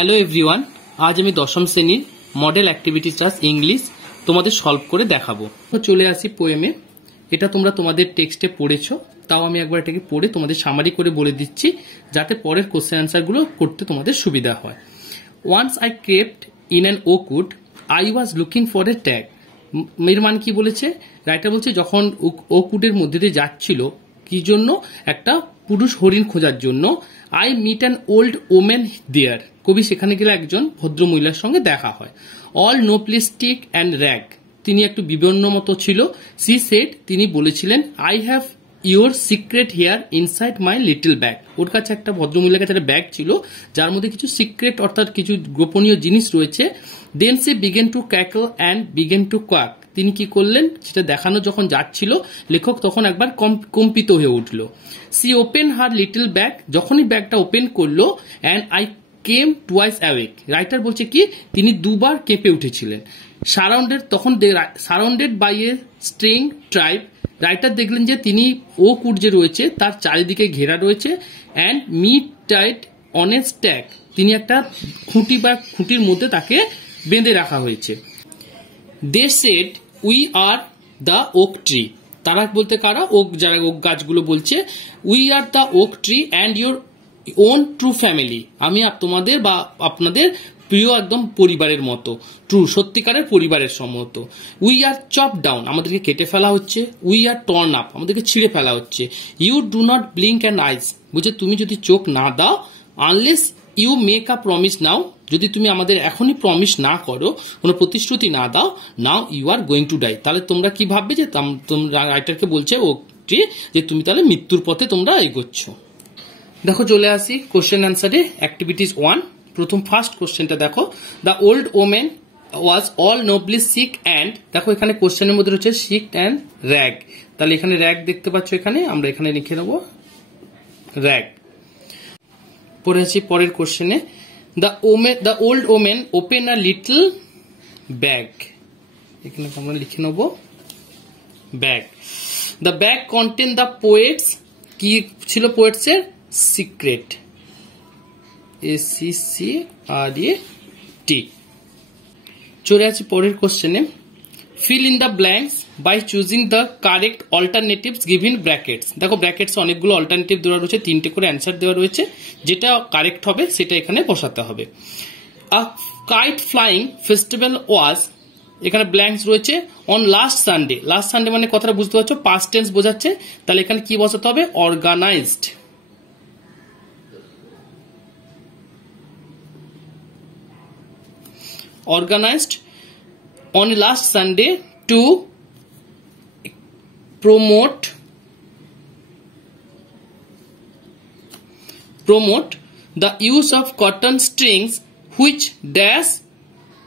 Hello everyone, আজ আমি দশম শ্রেণীর মডেল অ্যাক্টিভিটি টাস্ক ইংলিশ তোমাদের সলভ করে দেখাবো। চলে আসি পোয়েমে। এটা তোমরা তোমাদের টেক্সটে পড়েছো, তাও আমি একবার এটাকে পড়ে তোমাদের সামারি করে বলে দিচ্ছি যাতে পরের কোশ্চেন অ্যান্সারগুলো করতে তোমাদের সুবিধা হয়। Once I crept in an oakwood, I was looking for a tag. এর মান কি বলেছে? রাইটার বলছে যখন ওকুডের মধ্যে দিয়ে যাচ্ছিল কি জন্য, একটা পুরুষ হরিণ খোঁজার জন্য। I meet an old women there, কবি সেখানে গেলে একজন ভদ্র মহিলার সঙ্গে দেখা হয়। অল নোপলিস্টিক অ্যান্ড র্যাগ, তিনি একটু বিবর্ণ মতো ছিল। সি সেড, তিনি বলেছিলেন, I have your secret here inside my little bag. ওর কাছে একটা ভদ্রমহিলার কাছে একটা ব্যাগ ছিল যার মধ্যে কিছু সিক্রেট অর্থাৎ কিছু গোপনীয় জিনিস রয়েছে। দেন সে began to crackle and began to quack, তিনি কি করলেন সেটা দেখানো যখন যাচ্ছিল লেখক তখন একবার কম্পিত হয়ে উঠল। She open her little bag, যখনই ব্যাগটা ওপেন করলো, and I came twice awake, writer বলছে কি তিনি দুবার কেঁপে উঠেছিলেন। Surrounded by a strange tribe, writer দেখলেন যে তিনি ও কুট যে রয়েছে তার চারিদিকে ঘেরা রয়েছে। And mid tight on a stack, তিনি একটা খুঁটি বা খুঁটির মধ্যে তাকে বেঁধে রাখা হয়েছে। They said we are the oak tree, তারা বলতে কারা? ওক, যারা ওক গাছগুলো বলছে, we are the oak tree and your own true family, আমি তোমাদের বা আপনাদের প্রিয় একদম পরিবারের মতো, ট্রু সত্যিকারের পরিবারের মতো। উই আর চপ ডাউন, আমাদেরকে কেটে ফেলা হচ্ছে। উই আর টর্ন আপ, আমাদেরকে ছিঁড়ে ফেলা হচ্ছে। You do not blink and eyes, বুঝে তুমি যদি চোখ না দাও, unless you make a promise now, যদি তুমি আমাদের এখনই প্রমিস না করো, কোনো প্রতিশ্রুতি না দাও, now you are going to die, তাহলে তোমরা কি ভাববে যে তোমরা রাইটারকে বলছে ও যে তুমি তাহলে মৃত্যুর পথে তোমরা এগোচ্ছ। দেখো চলে আসি কোশ্চেন অ্যান্সারে। অ্যাক্টিভিটিস 1, প্রথম ফার্স্ট কোশ্চেনটা দেখো। The old women was all nobly sick and, দেখো এখানে কোশ্চেনের মধ্যে রয়েছে সিক অ্যান্ড র্যাগ, তাহলে এখানে র্যাগ দেখতে পাচ্ছ, এখানে আমরা এখানে লিখে নেব র্যাগ। পড়ে আছি পরের কোশ্চেনে। The old women open a little bag, এখানে আমরা লিখে নেব bag. The bag contain the poets, কি ছিল পোয়েটসের? Secret, SECRET। চলে আছি পরের কোশ্চেনে। Fill in the blanks by choosing the correct alternatives given brackets, দেখো ব্র্যাকেটস অনেকগুলো অল্টারনেটিভ দেওয়া রয়েছে, 3টে করে অ্যান্সার দেওয়া রয়েছে, যেটা কারেক্ট হবে সেটা এখানে বসাতে হবে। আ কাইট ফ্লাইং ফেস্টিভ্যাল ওয়াজ, এখানে ব্ল্যাঙ্কস রয়েছে, on last Sunday. Last Sunday মানে কথাটা বুঝতে পারছো, পাস্ট টেন্স বোঝাচ্ছে, তাহলে এখানে কি বসাতে হবে? Organised. Organized on last Sunday to promote the use of cotton strings which dash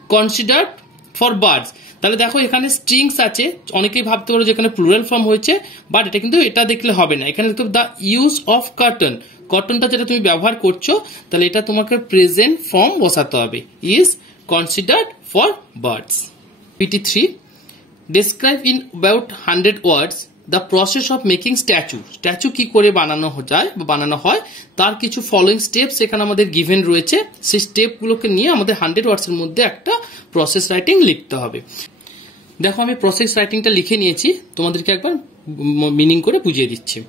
considered for birds, তাহলে দেখো এখানে স্ট্রিংস আছে, অনেকেই ভাবতে পারো যে এখানে প্লুরাল ফর্ম হয়েছে, বাট এটা কিন্তু এটা দেখলে হবে না, এখানে দেখতে দ্য ইউজ অফ কটন, কটনটা যেটা তুমি ব্যবহার করছো, তাহলে এটা তোমাকে প্রেজেন্ট ফর্ম বসাতে হবে, is considered for birds. PT3, describe in about 100 words the process of making statue. Statue কি করে বানানো যায় বা বানানো হয় তার কিছু ফলোইং স্টেপস এখানে আমাদের গিভেন রয়েছে, সেই স্টেপগুলোকে নিয়ে আমাদের 100 ওয়ার্ডসের মধ্যে একটা প্রসেস রাইটিং লিখতে হবে। দেখো আমি প্রসেস রাইটিংটা লিখে নিয়েছি, তোমাদেরকে একবার মিনিং করে বুঝিয়ে দিচ্ছি।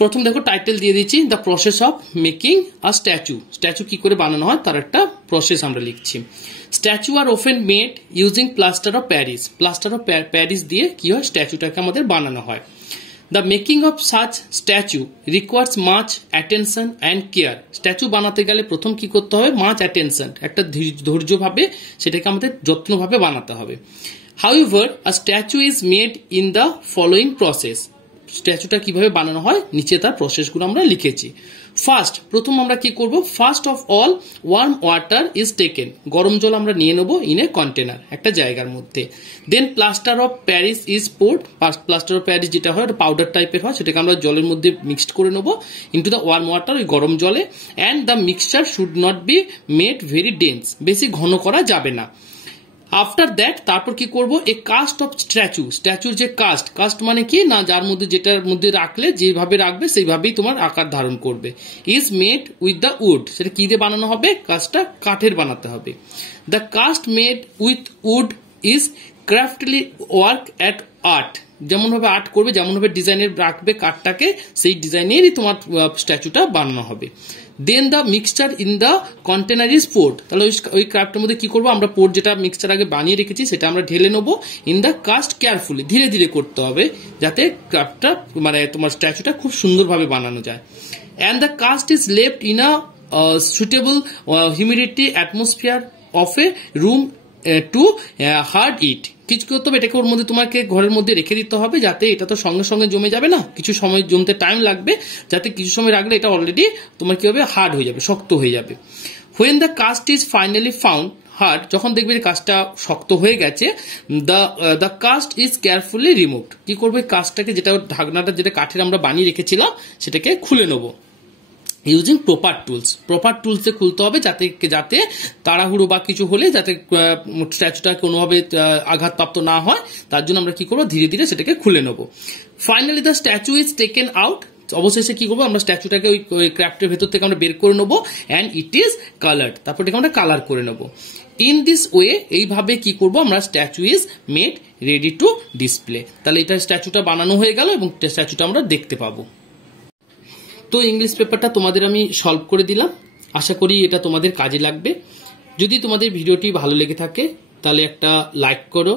প্রথম দেখো টাইটেল দিয়ে দিচ্ছি, the process of making a statue, statue কি করে বানানো হয় তার একটা প্রসেস আমরা লিখছি। Statue are often made using plaster of Paris, plaster of Paris দিয়ে কি হয় স্ট্যাচুটাকে আমাদের বানানো হয়। The making of such statue requires much attention and care, statue বানাতে গেলে প্রথম কি করতে হবে? মাচ অ্যাটেনশন, একটা ধৈর্যভাবে সেটাকে আমাদের যত্নভাবে বানাতে হবে। However a statue is made in the following process, স্ট্যাচুটা কিভাবে বানানো হয় নিচে তার প্রসেসগুলো আমরা লিখেছি। ফার্স্ট, প্রথম আমরা কি করব? First of all worm water is taken, গরম জল আমরা নিয়ে নেব ইন এ কন্টেনার, একটা জায়গার মধ্যে। Then plaster of Paris is poured, plaster of Paris যেটা হয় পাউডার টাইপের হয়, সেটাকে আমরা জলের মধ্যে মিক্সড করে নেব ইন্টু দ্য ওয়ার্ম ওয়াটার, ওই গরম জলে। And the mixture should not be made very dense, বেশি ঘন করা যাবে না। আফটার দ্যাট তারপর কি করব, এ কাস্ট অফ স্ট্যাচু, স্ট্যাচুর যে কাস্ট মানে কি না, যার মধ্যে যেটার মধ্যে রাখলে যেভাবে রাখবে সেইভাবেই তোমার আকার ধারণ করবে, is made with the wood, সেটা কি দিয়ে বানানো হবে, কাস্টটা কাঠের বানাতে হবে। The cast made with wood is craftly work at art, যেমন ভাবে আর্ট করবে, যেমন ভাবে ডিজাইনের রাখবে কাঠটাকে, সেই ডিজাইনেরই তোমার স্ট্যাচুটা বানানো হবে। Then the mixture in the container is poured, তাহলে ওই ক্রাফটের মধ্যে কি করবো, আমরা পোর্ড যেটা মিক্সচার আগে বানিয়ে রেখেছি সেটা আমরা ঢেলে নেবো। ইন দ্য কাস্ট কেয়ারফুলি, ধীরে ধীরে করতে হবে যাতে ক্রাফটটা মানে তোমার স্ট্যাচুটা খুব সুন্দরভাবে বানানো যায়। And the cast is left in a suitable humidity atmosphere of a room to hard it, কিছু করতে হবে এটাকে ওর মধ্যে তোমাকে ঘরের মধ্যে রেখে দিতে হবে, যাতে এটা তো সঙ্গে সঙ্গে জমে যাবে না, কিছু সময় জমতে টাইম লাগবে, যাতে কিছু সময় রাখলে এটা অলরেডি তোমার কি হবে, হার্ড হয়ে যাবে, শক্ত হয়ে যাবে। When the cast is finally found hard, যখন দেখবে কাজটা শক্ত হয়ে গেছে, the cast is carefully removed, কি করবে, কাজটাকে যেটা ঢাকনাটা যেটা কাঠের আমরা বানিয়ে রেখেছিলাম সেটাকে খুলে নেবো ইউজিং প্রপার টুলসে খুলতে হবে, যাতে তাড়াহুড়ো বা কিছু হলে যাতে স্ট্যাচুটা কোনোভাবে আঘাতপ্রাপ্ত না হয়, তার জন্য আমরা কি করবো, ধীরে ধীরে সেটাকে খুলে নেবো। Finally the statue is taken out, অবশেষে কি করবো, আমরা স্ট্যাচুটাকে ওই ক্রাফটের ভেতর থেকে আমরা বের করে নেবো, অ্যান্ড ইট ইজ কালার্ড, তারপর এটাকে আমরা কালার করে নেবো। ইন দিস ওয়ে, এইভাবে কি করবো আমরা, statue is made ready to display, তাহলে এটা স্ট্যাচুটা বানানো হয়ে গেল এবং স্ট্যাচুটা আমরা দেখতে পাবো। তো ইংলিশ পেপারটা তোমাদের আমি সলভ করে দিলাম, আশা করি এটা তোমাদের কাজে লাগবে। যদি তোমাদের ভিডিওটি ভালো লেগে থাকে তাহলে একটা লাইক করো,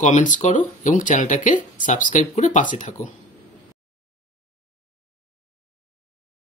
কমেন্টস করো এবং চ্যানেলটাকে সাবস্ক্রাইব করে পাশে থাকো।